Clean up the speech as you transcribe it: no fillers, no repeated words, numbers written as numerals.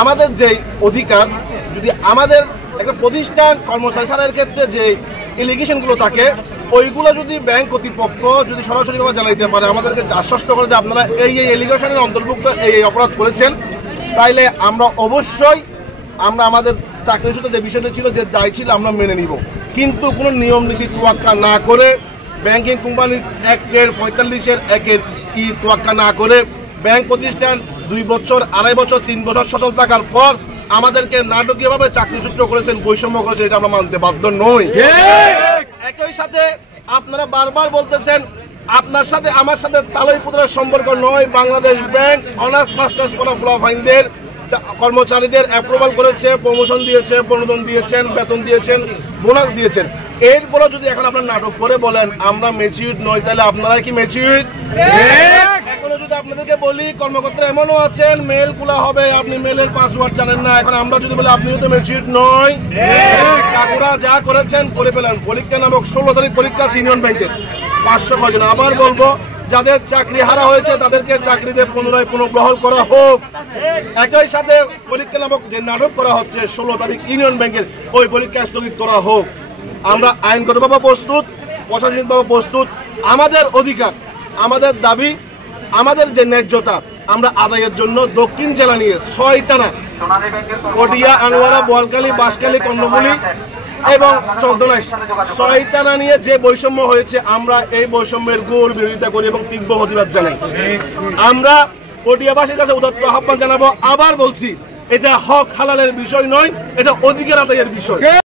আমাদের যে অধিকার, যদি আমাদের একটা প্রতিষ্ঠান কর্মচারী ছাড়ার ক্ষেত্রে যে এলিগেশনগুলো থাকে ওইগুলো যদি ব্যাংক কর্তৃপক্ষ যদি সরাসরিভাবে জানাইতে পারে, আমাদেরকে আশ্বস্ত করে যে আপনারা এই এলিগেশনের অন্তর্ভুক্ত এই অপরাধ করেছেন, তাইলে আমরা অবশ্যই আমাদের চাকরিচ্যুত যে বিষয়টা ছিল, যে দায় ছিল, আমরা মেনে নিব। কিন্তু কোনো নিয়ম নীতি তোয়াক্কা না করে, ব্যাংকিং কোম্পানি অ্যাক্টের 45(1) তোয়াক্কা না করে ব্যাংক প্রতিষ্ঠান 2 বছর, 2.5 বছর, 3 বছর সচল থাকার পর আমাদেরকে নাটকীয়ভাবে চাকরিচ্যুত করেছেন, বৈষম্য করেছেন, এটা আমরা মানতে বাধ্য নই। একই সাথে আপনারা বারবার বলতেছেন আপনার সাথে আমার সাথে তালই পুত্রের সম্পর্ক নয়। বাংলাদেশ ব্যাংক অনার্স মাস্টার্স করা ফাইনদের কর্মচারীদের অ্যাপ্রুভাল করেছে, প্রমোশন দিয়েছে, প্রণোদন দিয়েছেন, বেতন দিয়েছেন, বোনাস দিয়েছেন। এরপরে যদি এখন আপনার নাটক করে বলেন আমরা ম্যাচিউরড নই, তাহলে আপনারা কি ম্যাচিউরড? এখনো যদি আপনাদেরকে বলি কর্মকর্তা এমনও আছেন মেল খোলা হবে, আপনি মেলের পাসওয়ার্ড জানেন না, এখন আমরা যদি বলি আপনিও তো ম্যাচিউরড নয়। কাকুরা যা করেছেন করে পেলেন। পরীক্ষা নামক 16 তারিখ পরীক্ষা ইউনিয়ন ব্যাংকের 500 কজন। আবার বলবো যাদের চাকরি হারা হয়েছে তাদেরকে চাকরিতে পুনরায় পুনর্বহাল করা হোক। একই সাথে পরীক্ষা নামক যে নাটক করা হচ্ছে 16 তারিখ ইউনিয়ন ব্যাংকের, ওই পরীক্ষা স্থগিত করা হোক। আমরা আইনগতভাবে প্রস্তুত, প্রশাসনিকভাবে প্রস্তুত। আমাদের অধিকার, আমাদের দাবি, আমাদের যে ন্যায্যতা আমরা আদায়ের জন্য দক্ষিণ জেলা নিয়ে 6 থানা, পটিয়া, আনোয়ারা, বোয়ালখালী, বাঁশখালী, কর্ণফুলী এবং চৌদ্দনাইশ 6 থানা নিয়ে যে বৈষম্য হয়েছে, আমরা এই বৈষম্যের ঘোর বিরোধিতা করি এবং তীব্র প্রতিবাদ জানাই। আমরা পটিয়াবাসীর কাছে উদাত্ত আহ্বান জানাবো। আবার বলছি, এটা হক হালালের বিষয় নয়, এটা অধিকার আদায়ের বিষয়।